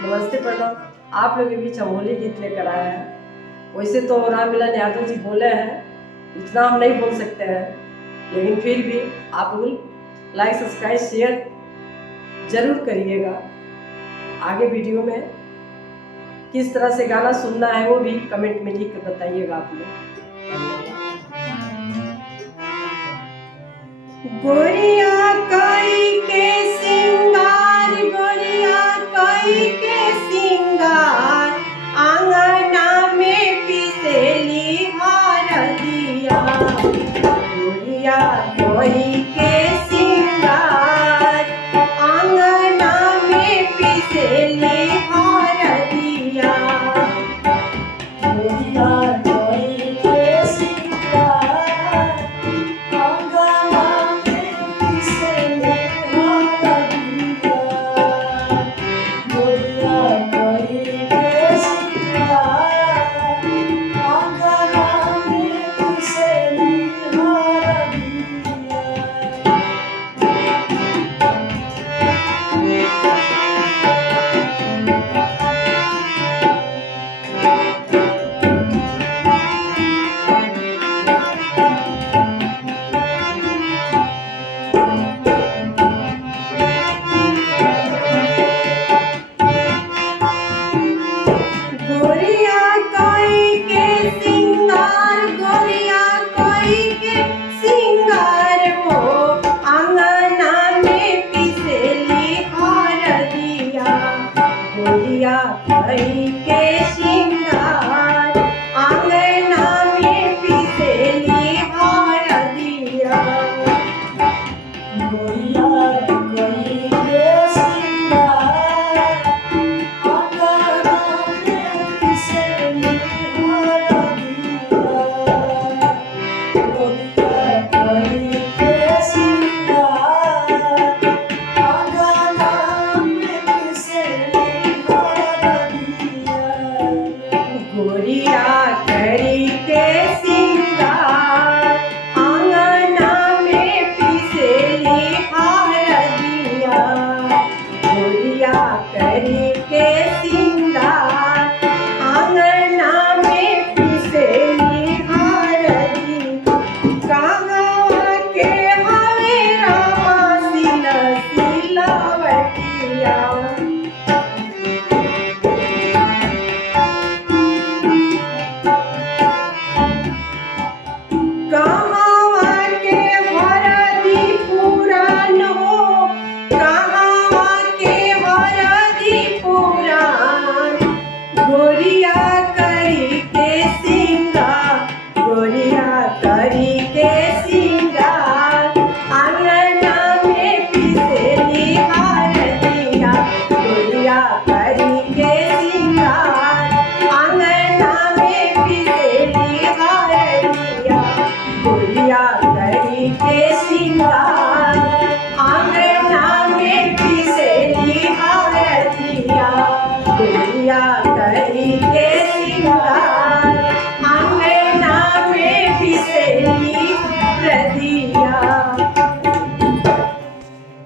नमस्ते प्रणाम। आप लोगों के बीच हम होली गीत लेकर आए हैं। वैसे तो राम मिलन यादव जी बोले हैं, उतना हम नहीं बोल सकते हैं, लेकिन फिर भी आप लोग लाइक सब्सक्राइब शेयर जरूर करिएगा। आगे वीडियो में किस तरह से गाना सुनना है वो भी कमेंट में लिख कर बताइएगा आप लोग। गोरिया कोई के सिंगार, गोरिया कोई के सिंगार, आंगना में पिसेली हरदिया। गोरिया कोई के सिंगार, आंगना में पिसेली हरदिया। गोरिया कोई के सिंगार, कोई के सिंगार, आंगना में पिसेली हरदिया। गोरिया कोई के सिंगार, आंगना में पिसेली हरदिया। गोरिया कोई के सिंगार, आंगना में पिसेली। गोरिया करी के सिंगार, आंगना में पिसेली हरदिया। गोरिया करी के सिंगार, आंगना में पिसेली हरदिया। कहाँ के हवे रामा सिला सिलावटिया। गोरिया करी के सिंगार, गोरिया करी के सिंगार, आंगना में पिसेली हरदिया। गोरिया करी के सिंगार, आंगना में पिसेली हरदिया। गोरिया करी के सिंगार, आंगना में पिसेली हरदिया। गोरिया करी